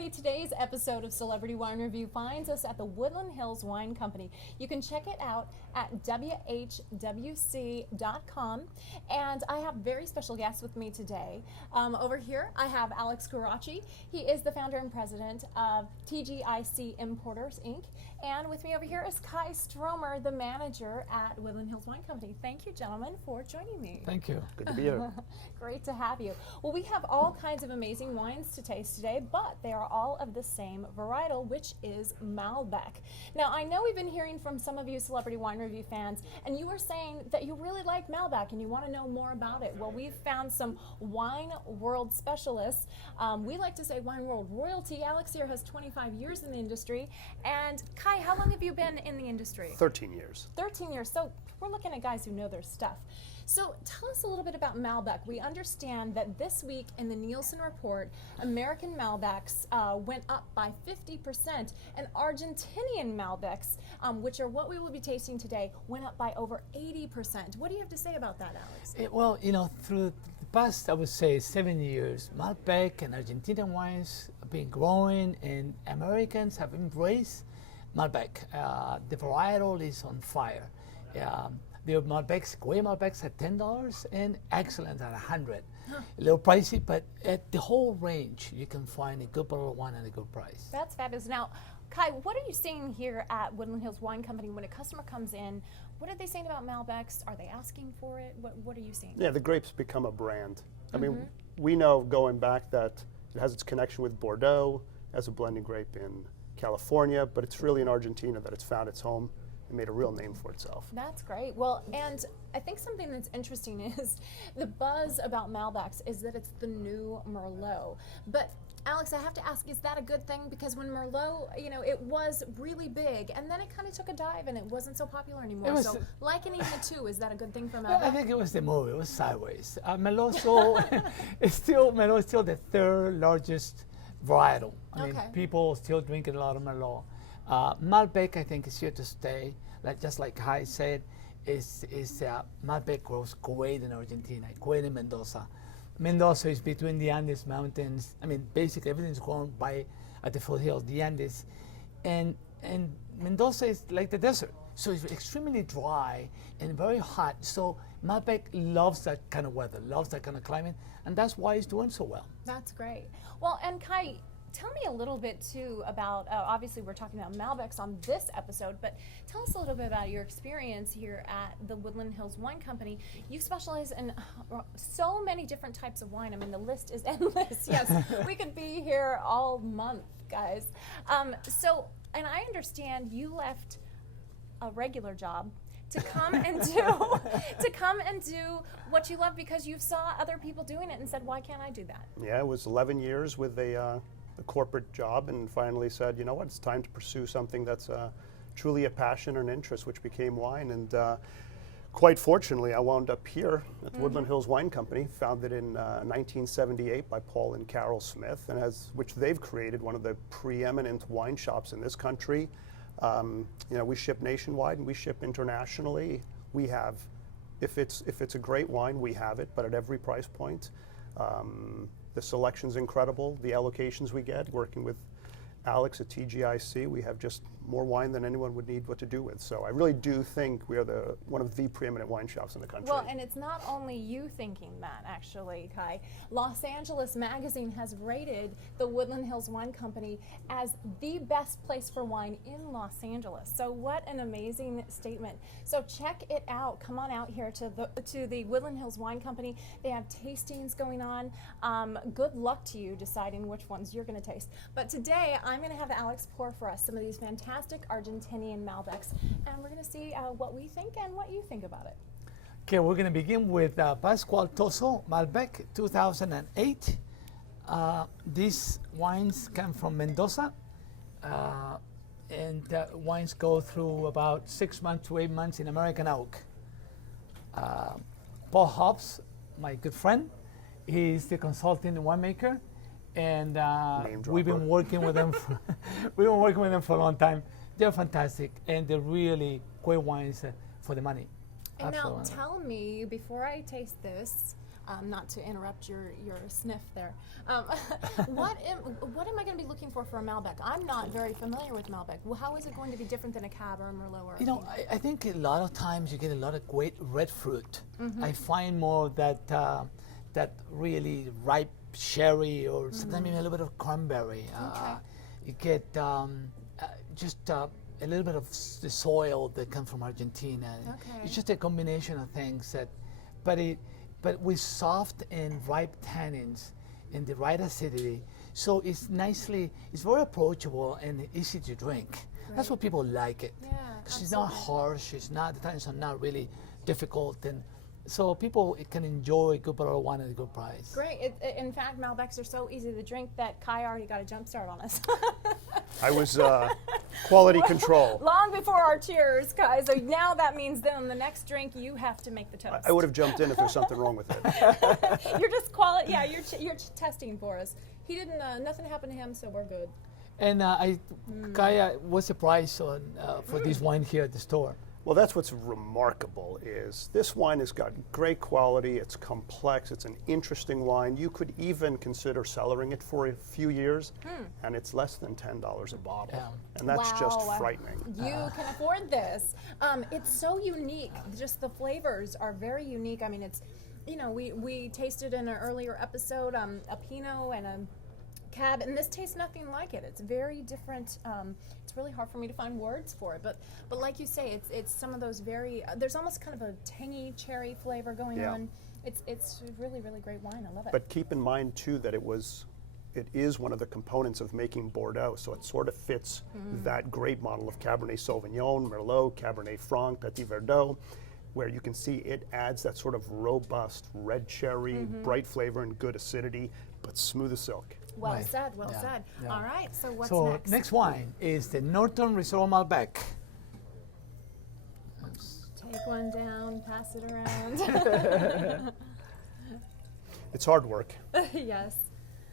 everybody. Today's episode of Celebrity Wine Review finds us at the Woodland Hills Wine Company. You can check it out at whwc.com. And I have very special guests with me today. Over here, I have Alex Guarachi. He is the founder and president of TGIC Importers, Inc. And with me over here is Kai Stromer, the manager at Woodland Hills Wine Company. Thank you, gentlemen, for joining me. Thank you. Good to be here. Great to have you. Well, we have all kinds of amazing wines to taste today, but they are all of the same varietal, which is Malbec. Now, I know we've been hearing from some of you Celebrity Wine Review fans, and you were saying that you really like Malbec and you want to know more about it. Well, we've found some wine world specialists. We like to say wine world royalty. Alex here has 25 years in the industry. And Kai, how long have you been in the industry? 13 years. 13 years. So we're looking at guys who know their stuff. So tell us a little bit about Malbec. We understand that this week in the Nielsen report, American Malbecs went up by 50%, and Argentinian Malbecs, which are what we will be tasting today, went up by over 80%. What do you have to say about that, Alex? Well, you know, through the past, I would say 7 years, Malbec and Argentinian wines have been growing, and Americans have embraced Malbec. The varietal is on fire. The Malbecs, great Malbecs at $10 and excellent at $100. A little pricey, but at the whole range, you can find a good bottle of wine at a good price. That's fabulous. Now, Kai, what are you seeing here at Woodland Hills Wine Company when a customer comes in? What are they saying about Malbecs? Are they asking for it? What are you seeing? Yeah, the grapes become a brand. I mean, we know going back that it has its connection with Bordeaux as a blending grape in California, but it's really in Argentina that it's found its home and made a real name for itself. That's great. Well, and I think something that's interesting is the buzz about Malbecs is that it's the new Merlot. But Alex, I have to ask, is that a good thing? Because when Merlot, you know, it was really big, and then it kind of took a dive, and it wasn't so popular anymore. So, likening the two, is that a good thing for Malbec? I think it was the move. It was sideways. Merlot is still the third largest varietal. I mean, people still drinking a lot of Merlot. Malbec, I think, is here to stay. Just like Kai said, Malbec grows great in Argentina, great in Mendoza. Mendoza is between the Andes Mountains. I mean, basically everything's grown at the foothills, the Andes, and Mendoza is like the desert, so it's extremely dry and very hot. So Malbec loves that kind of weather, loves that kind of climate, and that's why it's doing so well. That's great. Well, and Kai, tell me a little bit too about, obviously we're talking about Malbecs on this episode, but tell us a little bit about your experience here at the Woodland Hills Wine Company. You specialize in so many different types of wine. I mean, the list is endless. Yes, we could be here all month, guys. So, and I understand you left a regular job to come and do what you love because you saw other people doing it and said, why can't I do that? Yeah, it was 11 years with a corporate job, and finally said, you know what, it's time to pursue something that's truly a passion or an interest, which became wine. And quite fortunately, I wound up here at the Woodland Hills Wine Company, founded in 1978 by Paul and Carol Smith, and which they've created one of the preeminent wine shops in this country. You know, we ship nationwide and we ship internationally. We have, if it's a great wine, we have it, but at every price point. The selection's incredible. The allocations we get, working with Alex at TGIC, we have just more wine than anyone would need what to do with. So I really do think we are one of the preeminent wine shops in the country. Well, and it's not only you thinking that, actually, Kai. Los Angeles Magazine has rated the Woodland Hills Wine Company as the best place for wine in Los Angeles. So what an amazing statement. So check it out. Come on out here to the Woodland Hills Wine Company. They have tastings going on. Good luck to you deciding which ones you're going to taste. But today, I'm going to have Alex pour for us some of these fantastic Argentinian Malbecs, and we're going to see what we think and what you think about it. Okay, we're going to begin with Pascual Toso Malbec 2008. These wines come from Mendoza, and wines go through about 6 months to 8 months in American oak. Paul Hobbs, my good friend, he's the consulting winemaker. And we've been working with them. For a long time. They're fantastic, and they're really great wines for the money. And now, tell me before I taste this, not to interrupt your sniff there. What am I going to be looking for a Malbec? I'm not very familiar with Malbec. Well, how is it going to be different than a Cab or a Merlot or a You know, Pinot? I think a lot of times you get a lot of great red fruit. I find more that really ripe sherry or sometimes even a little bit of cranberry. You get just a little bit of the soil that comes from Argentina. It's just a combination of things but with soft and ripe tannins and the right acidity. So it's very approachable and easy to drink. That's what people like it. Yeah, Because it's not harsh, the tannins are not really difficult, and so people can enjoy a good bottle of wine at a good price. Great. In fact, Malbecs are so easy to drink that Kai already got a jump start on us. I was quality control. Long before our cheers, Kai. So now that means then on the next drink you have to make the toast. I would have jumped in if there's something wrong with it. You're just Yeah, you're testing for us. He didn't. Nothing happened to him, so we're good. And Kai, what's the price on for this wine here at the store? Well, that's what's remarkable is this wine has got great quality, it's complex, it's an interesting wine. You could even consider cellaring it for a few years, and it's less than $10 a bottle. Yeah. And that's just Wow. frightening. You can afford this. It's so unique. Just the flavors are very unique. I mean, it's, we tasted in an earlier episode a Pinot and a Cab, and this tastes nothing like it. It's very different. It's really hard for me to find words for it, but like you say, it's some of those very. There's almost kind of a tangy cherry flavor going on. It's really great wine. I love it. But keep in mind too that it is one of the components of making Bordeaux, so it sort of fits that great model of Cabernet Sauvignon, Merlot, Cabernet Franc, Petit Verdot, where you can see it adds that sort of robust red cherry, bright flavor and good acidity, but smooth as silk. Well Right. said. Well Yeah. said. Yeah. All right. So what's So next? next wine is the Norton Reserve Malbec. Take one down. Pass it around. It's hard work. Yes.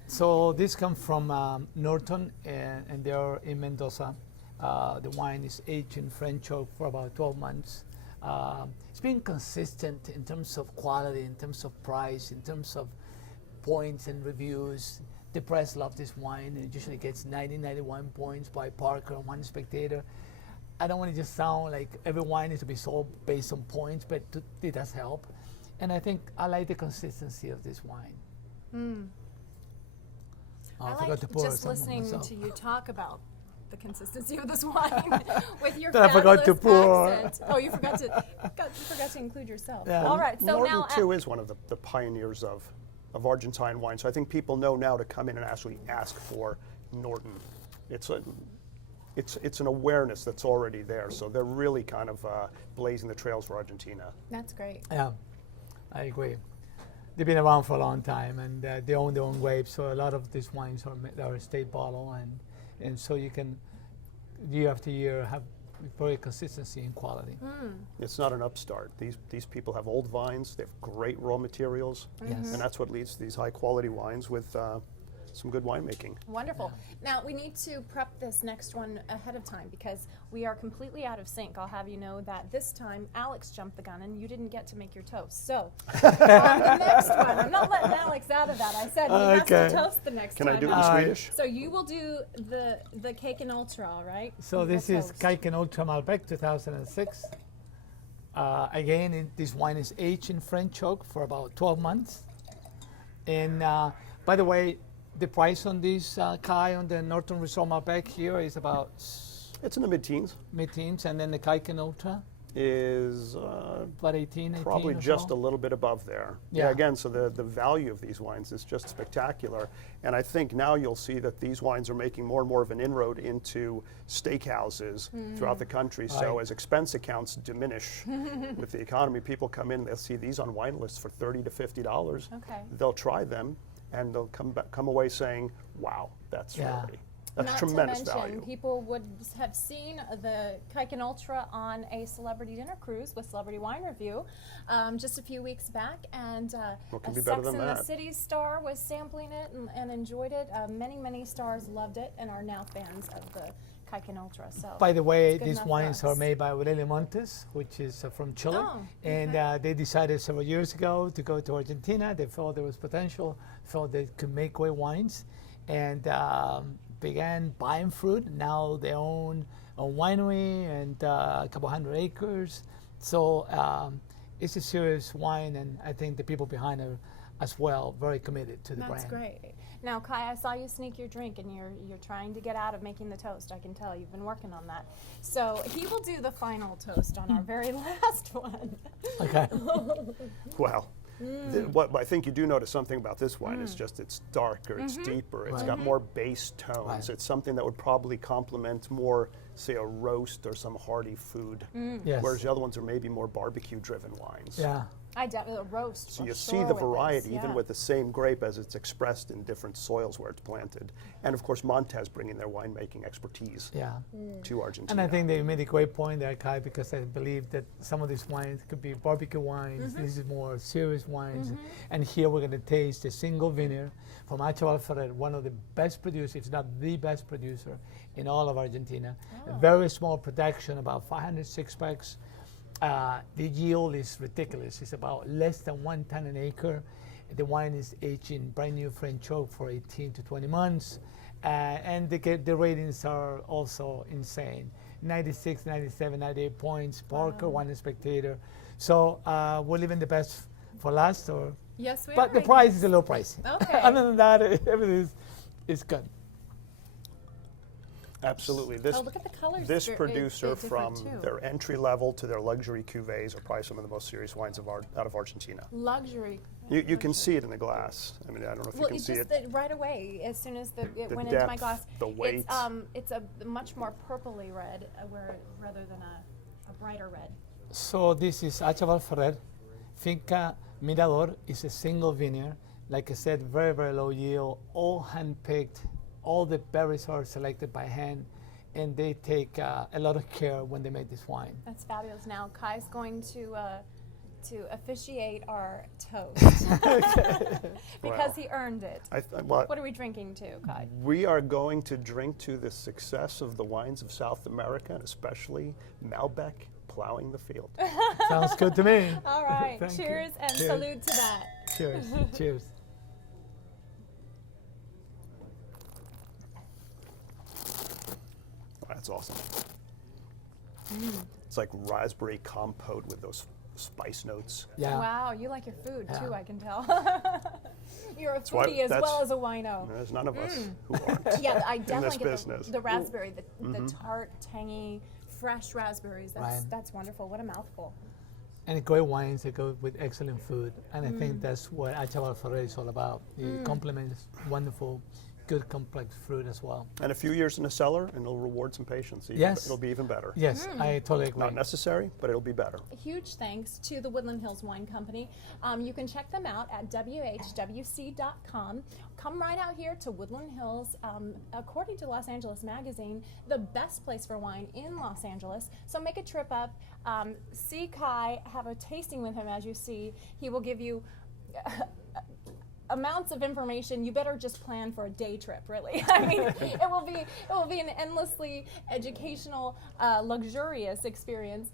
So this comes from Norton, and they are in Mendoza. The wine is aged in French oak for about 12 months. It's been consistent in terms of quality, in terms of price, in terms of points and reviews. The press love this wine, and it usually gets 91 points by Parker and Wine Spectator. I don't want to just sound like every wine is to be sold based on points, but it does help. And I think I like the consistency of this wine. I forgot like to pour just some listening myself. to you talk about the consistency of this wine with your That I forgot to fabulous pour. accent. Oh, you forgot to include yourself. Yeah. All right, so Norton now too is one of the pioneers of Argentine wine, so I think people know now to come in and actually ask for Norton. It's an awareness that's already there, so they're really kind of blazing the trails for Argentina. That's great. Yeah, I agree. They've been around for a long time, and they own their own grapes, so a lot of these wines are state bottle, and so you can, year after year, have very consistency in quality. It's not an upstart. These people have old vines, they have great raw materials, Yes. and that's what leads to these high quality wines with some good winemaking. Wonderful. Now, we need to prep this next one ahead of time because we are completely out of sync. I'll have you know that this time Alex jumped the gun and you didn't get to make your toast. So, on the next one, I'm not letting Alex out of that. I said he has Okay. to toast the next Can time. I do it in Swedish? So you will do the cake and ultra, all right? So The this is toast. Kaiken Ultra Malbec 2006. Again, this wine is aged in French oak for about 12 months. And by the way, the price on this Kai on the Norton Reserve Malbec here is about It's in the mid-teens. mid-teens, and then the Kaiken Ultra Is about 18 probably or just so. a little bit above there. Yeah. Again, so the value of these wines is just spectacular. And I think now you'll see that these wines are making more and more of an inroad into steakhouses throughout the country. So Right. as expense accounts diminish with the economy, people come in, they'll see these on wine lists for $30 to $50. Okay. They'll try them and they'll come away saying, wow, that's Yeah. really, that's Not tremendous to mention, value. people would have seen the Kaiken Ultra on a celebrity dinner cruise with Celebrity Wine Review just a few weeks back, and What can a be better Sex than and the that? City star was sampling it and enjoyed it. Many stars loved it and are now fans of the Kaiken Ultra. So By the way, it's good these enough for wines are us. made by Aurelio Montes, which is from Chile. Oh, And okay. they decided several years ago to go to Argentina. They felt there was potential, felt they could make great wines, and began buying fruit. Now they own a winery and a couple hundred acres. So it's a serious wine, and I think the people behind it as well very committed to the That's brand. great. Now, Kai, I saw you sneak your drink, and you're trying to get out of making the toast. I can tell you've been working on that. So he will do the final toast on our very last one. Okay. Well, what I think you do notice something about this wine is just it's darker, it's deeper, it's got more base tones. Right. It's something that would probably complement more, say, a roast or some hearty food. Yes. Whereas the other ones are maybe more barbecue-driven wines. Yeah. I definitely roast. So for you sure see the with variety, this, even yeah. with the same grape as it's expressed in different soils where it's planted. And of course, Montez bringing their winemaking expertise Yeah. to Argentina. And I think they made a great point there, Kai, because I believe that some of these wines could be barbecue wines. This is more serious wines. And here we're going to taste a single vineyard from Achabal Ferrer, one of the best producers, if not the best producer in all of Argentina. A very small production, about 500 six-packs. The yield is ridiculous. It's about less than 1 ton an acre. The wine is aged in brand new French oak for 18 to 20 months. And the ratings are also insane. 96, 97, 98 points. Parker, Wine Spectator. So we're leaving the best for last. Yes, we are. But the I price guess. is a low price. Okay. Other than that, everything is good. Absolutely. This, Oh, look at the colors. this They're- producer, they're different, from too. their entry level to their luxury cuvées, are probably some of the most serious wines out of Argentina. Luxury. You can see it in the glass. I mean, I don't know if Well, you can it's see just it. that right away, as soon as it The went into my depth, glass, the weight. it's a much more purpley red, rather than a brighter red. So this is Achabal Ferrer. Finca Mirador is a single vineyard. Like I said, very, very low yield, all hand-picked. All the berries are selected by hand, and they take a lot of care when they make this wine. That's fabulous. Now Kai's going to officiate our toast because Wow. he earned it. Well, What are we drinking to, Kai? we are going to drink to the success of the wines of South America, and especially Malbec plowing the field. Sounds good to me. All right. Thank you. Cheers and Cheers. salute to that. Cheers. Cheers. That's awesome. It's like raspberry compote with those spice notes. Yeah. Wow, you like your food too, Yeah. I can tell. You're a why- foodie as that's- well as a wino. There's none of us who aren't. Yeah, I in this definitely get business. the raspberry, the tart, tangy, fresh raspberries. Right. That's wonderful. What a mouthful. And great wines that go with excellent food. And I think that's what Achabal Ferrer is all about. It complements wonderful, good complex fruit as well. And a few years in the cellar, and it'll reward some patience. Yes. It'll be even better. Yes, I totally agree. Not necessary, but it'll be better. A huge thanks to the Woodland Hills Wine Company. You can check them out at whwc.com. Come right out here to Woodland Hills. According to Los Angeles Magazine, the best place for wine in Los Angeles. So make a trip up, see Kai, have a tasting with him. As you see, he will give you amounts of information. You better just plan for a day trip, really. I mean, it will be an endlessly educational, luxurious experience.